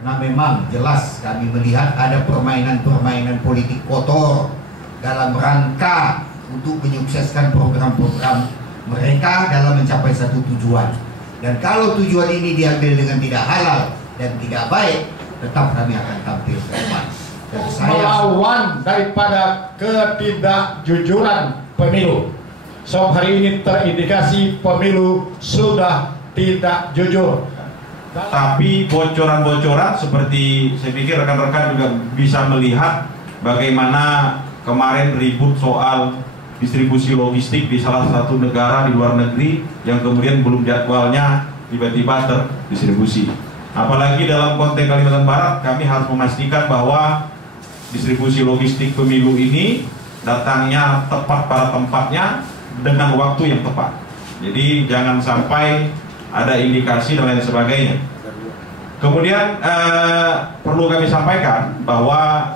Karena memang jelas kami melihat ada permainan-permainan politik kotor dalam rangka untuk menyukseskan program-program mereka dalam mencapai satu tujuan. Dan kalau tujuan ini diambil dengan tidak halal dan tidak baik, tetap kami akan tampil ke depan. Dan melawan daripada ketidakjujuran pemilu. So hari ini terindikasi pemilu sudah tidak jujur. Tapi bocoran-bocoran seperti saya pikir rekan-rekan juga bisa melihat bagaimana kemarin ribut soal distribusi logistik di salah satu negara di luar negeri yang kemudian belum jadwalnya tiba-tiba terdistribusi. Apalagi dalam konteks Kalimantan Barat kami harus memastikan bahwa distribusi logistik pemilu ini datangnya tepat pada tempatnya dengan waktu yang tepat. Jadi jangan sampai ada indikasi dan lain sebagainya. Kemudian perlu kami sampaikan bahwa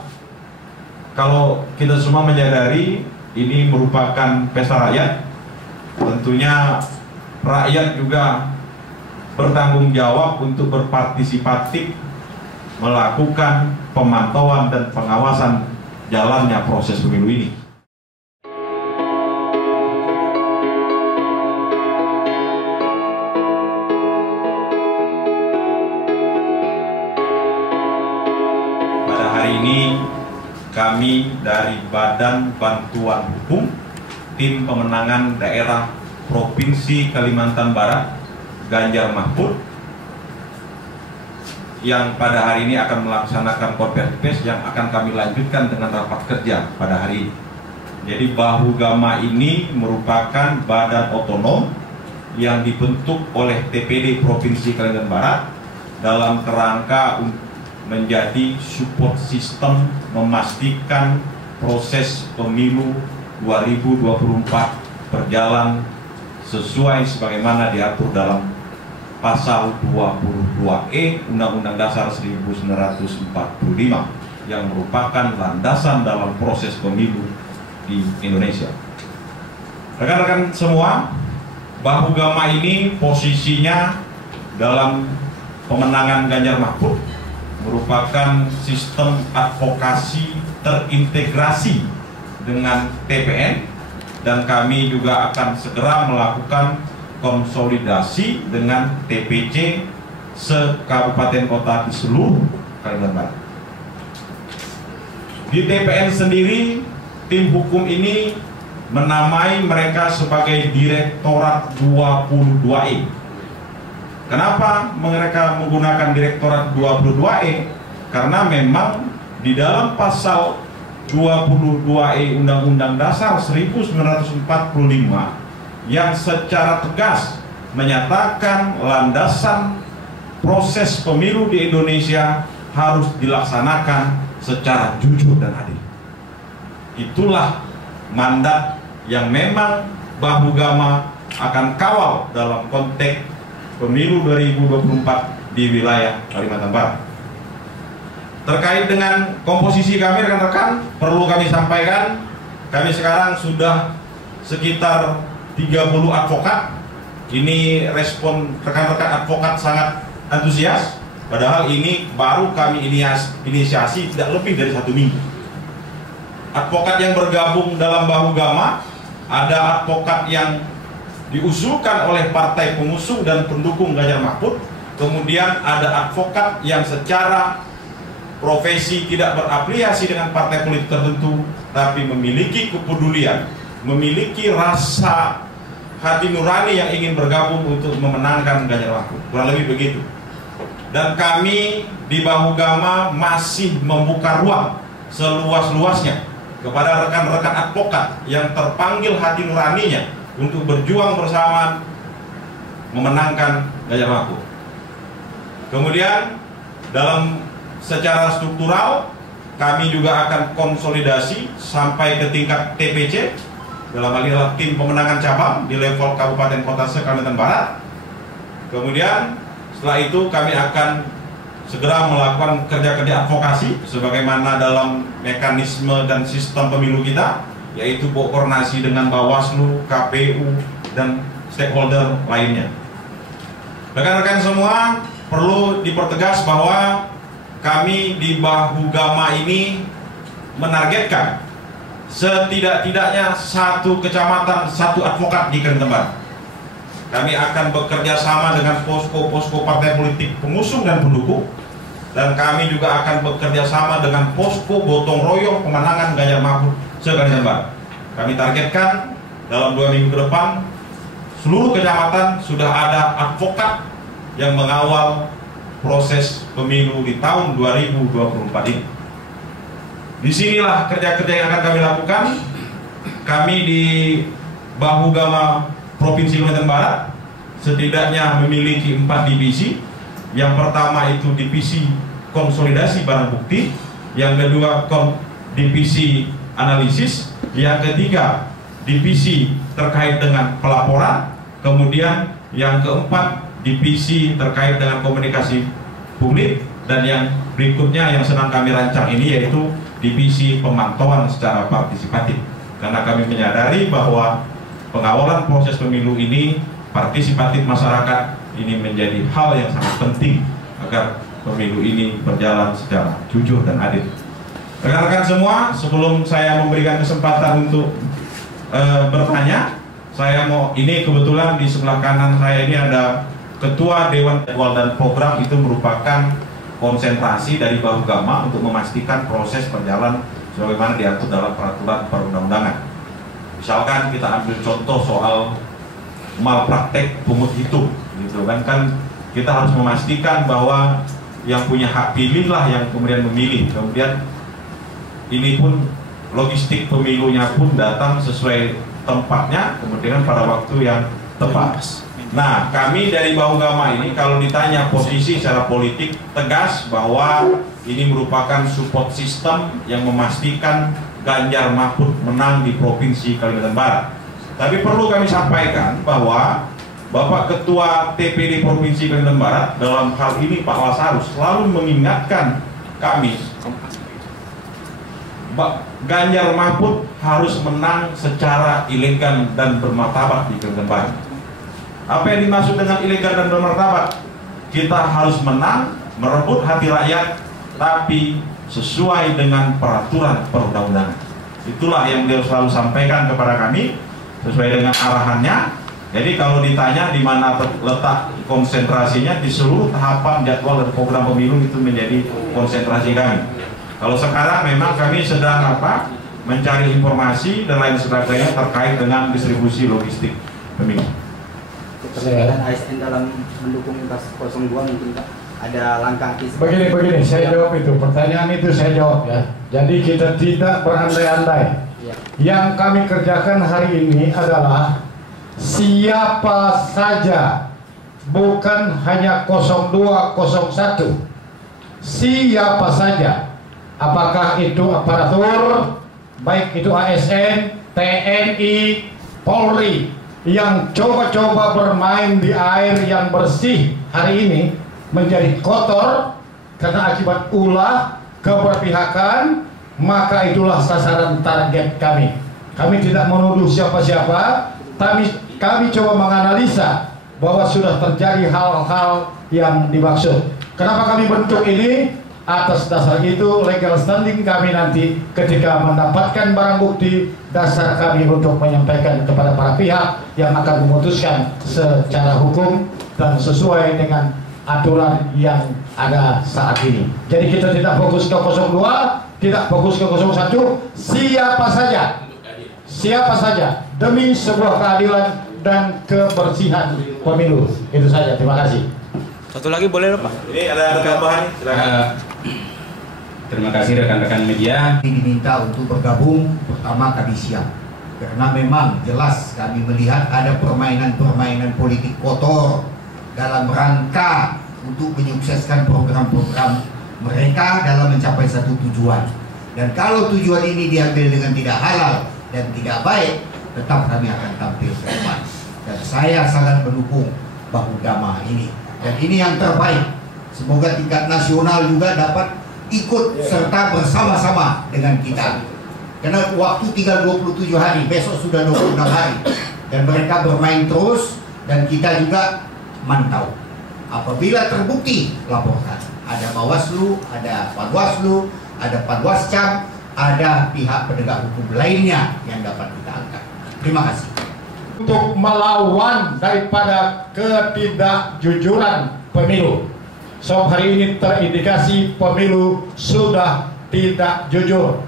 kalau kita semua menyadari ini merupakan pesta rakyat, tentunya rakyat juga bertanggung jawab untuk berpartisipatif melakukan pemantauan dan pengawasan jalannya proses pemilu ini. Pada hari ini kami dari Badan Bantuan Hukum, Tim Pemenangan Daerah Provinsi Kalimantan Barat, Ganjar Mahfud, yang pada hari ini akan melaksanakan konferensi pers yang akan kami lanjutkan dengan rapat kerja pada hari ini. Jadi Bahu Gama ini merupakan badan otonom yang dibentuk oleh TPD Provinsi Kalimantan Barat dalam kerangka menjadi support system memastikan proses pemilu 2024 berjalan sesuai sebagaimana diatur dalam Pasal 22E Undang-Undang Dasar 1945 yang merupakan landasan dalam proses pemilu di Indonesia. Rekan-rekan semua, Bahu Gama ini posisinya dalam pemenangan Ganjar Mahfud merupakan sistem advokasi terintegrasi dengan TPN, dan kami juga akan segera melakukan konsolidasi dengan TPC se-kabupaten kota di seluruh Kalimantan Barat. Di TPN sendiri, tim hukum ini menamai mereka sebagai Direktorat 22E. Kenapa mereka menggunakan Direktorat 22E? Karena memang di dalam pasal 22E Undang-Undang Dasar 1945 yang secara tegas menyatakan landasan proses pemilu di Indonesia harus dilaksanakan secara jujur dan adil. Itulah mandat yang memang Bahu Gama akan kawal dalam konteks pemilu 2024 di wilayah Kalimantan Barat. Terkait dengan komposisi kami rekan-rekan, perlu kami sampaikan, kami sekarang sudah sekitar 30 advokat. Ini respon rekan-rekan advokat sangat antusias, padahal ini baru kami inisiasi tidak lebih dari 1 minggu. Advokat yang bergabung dalam Bahu Gama, ada advokat yang diusulkan oleh partai pengusung dan pendukung Ganjar Mahfud, kemudian ada advokat yang secara profesi tidak berafiliasi dengan partai politik tertentu, tapi memiliki kepedulian, memiliki rasa hati nurani yang ingin bergabung untuk memenangkan Ganjar Mahfud, kurang lebih begitu. Dan kami di Bahu Gama masih membuka ruang seluas-luasnya kepada rekan-rekan advokat yang terpanggil hati nuraninya untuk berjuang bersama memenangkan Ganjar Mahfud. Kemudian dalam secara struktural kami juga akan konsolidasi sampai ke tingkat TPC, dalam hal ini adalah tim pemenangan cabang di level Kabupaten Kota se-Kalimantan Barat. Kemudian setelah itu kami akan segera melakukan kerja-kerja advokasi sebagaimana dalam mekanisme dan sistem pemilu kita, yaitu koordinasi dengan Bawaslu, KPU, dan stakeholder lainnya. Rekan-rekan semua, perlu dipertegas bahwa kami di Bahugama ini menargetkan setidak-tidaknya 1 kecamatan 1 advokat di Kalimantan. Kami akan bekerja sama dengan posko-posko partai politik pengusung dan pendukung, dan kami juga akan bekerja sama dengan posko gotong royong pemenangan Ganjar Mahfud se-Kalimantan Barat. Kami targetkan dalam 2 minggu ke depan seluruh kecamatan sudah ada advokat yang mengawal proses pemilu di tahun 2024 ini. Disinilah kerja-kerja yang akan kami lakukan. Kami di Bahugama Provinsi Kalimantan Barat setidaknya memiliki 4 divisi. Yang pertama itu divisi konsolidasi barang bukti, yang kedua divisi analisis, yang ketiga divisi terkait dengan pelaporan, kemudian yang keempat divisi terkait dengan komunikasi publik, dan yang berikutnya yang sedang kami rancang ini yaitu divisi pemantauan secara partisipatif. Karena kami menyadari bahwa pengawalan proses pemilu ini, partisipatif masyarakat ini menjadi hal yang sangat penting agar pemilu ini berjalan secara jujur dan adil. Rekan-rekan semua, sebelum saya memberikan kesempatan untuk bertanya, saya mau, ini kebetulan di sebelah kanan saya ini ada Ketua Dewan Jadwal dan Program, itu merupakan konsentrasi dari Bahugama untuk memastikan proses berjalan sebagaimana diatur dalam peraturan perundang-undangan. Misalkan kita ambil contoh soal malpraktek pungut hitung, gitu kan kita harus memastikan bahwa yang punya hak pilih lah yang kemudian memilih. Kemudian ini pun logistik pemilunya pun datang sesuai tempatnya, kemudian pada waktu yang tepat. Nah, kami dari Bahugama ini kalau ditanya posisi secara politik tegas bahwa ini merupakan support system yang memastikan Ganjar Mahfud menang di Provinsi Kalimantan Barat. Tapi perlu kami sampaikan bahwa Bapak Ketua TPD Provinsi Kalimantan Barat dalam hal ini Pak Lasarus selalu mengingatkan kami, Ganjar Mahfud harus menang secara elegan dan bermartabat di Kalimantan Barat. Apa yang dimaksud dengan elegan dan bermartabat? Kita harus menang, merebut hati rakyat, tapi sesuai dengan peraturan perundang-undangan. Itulah yang beliau selalu sampaikan kepada kami, sesuai dengan arahannya. Jadi kalau ditanya di mana letak konsentrasinya, di seluruh tahapan jadwal dan program pemilu itu menjadi konsentrasi kami. Kalau sekarang memang kami sedang mencari informasi dan lain sebagainya terkait dengan distribusi logistik pemilu. Keterlibatan ASN dalam mendukung kas 02 mungkin Pak ada langkah begini, saya jawab itu, pertanyaan itu saya jawab ya. Jadi kita tidak berandai-andai ya. Yang kami kerjakan hari ini adalah siapa saja, bukan hanya 02, 01, siapa saja, apakah itu aparatur, baik itu ASN, TNI, Polri, yang coba-coba bermain di air yang bersih hari ini menjadi kotor karena akibat ulah keberpihakan, maka itulah sasaran target kami. Kami tidak menuduh siapa-siapa, tapi kami coba menganalisa bahwa sudah terjadi hal-hal yang dimaksud. Kenapa kami bentuk ini? Atas dasar itu legal standing kami nanti ketika mendapatkan barang bukti, dasar kami untuk menyampaikan kepada para pihak yang akan memutuskan secara hukum dan sesuai dengan aturan yang ada saat ini. Jadi kita tidak fokus ke 02, tidak fokus ke 01, siapa saja demi sebuah keadilan dan kebersihan pemilu. Itu saja, terima kasih. Satu lagi boleh Pak? Ini ada tambahan, silakan. Terima kasih rekan-rekan media. Diminta untuk bergabung, pertama kami siap. Karena memang jelas kami melihat ada permainan-permainan politik kotor dalam rangka untuk menyukseskan program-program mereka dalam mencapai satu tujuan. Dan kalau tujuan ini diambil dengan tidak halal dan tidak baik, tetap kami akan tampil ke depan. Dan saya sangat mendukung Bahugama ini. Dan ini yang terbaik. Semoga tingkat nasional juga dapat ikut serta bersama-sama dengan kita. Karena waktu tinggal 27 hari, besok sudah 26 hari. Dan mereka bermain terus dan kita juga mantau. Apabila terbukti, laporkan. ada Bawaslu, ada Panwaslu, ada Panwascam, ada pihak penegak hukum lainnya yang dapat kita angkat. Terima kasih. Untuk melawan daripada ketidakjujuran pemilu. So hari ini terindikasi pemilu sudah tidak jujur.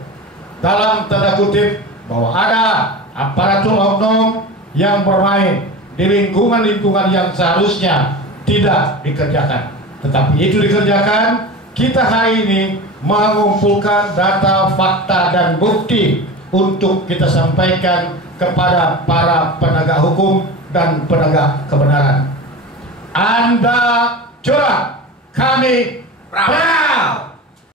Dalam tanda kutip bahwa ada aparatur oknum yang bermain di lingkungan-lingkungan yang seharusnya tidak dikerjakan. Tetapi itu dikerjakan. Kita hari ini mengumpulkan data, fakta, dan bukti untuk kita sampaikan kepada para penegak hukum dan penegak kebenaran. Anda curang, kami proud.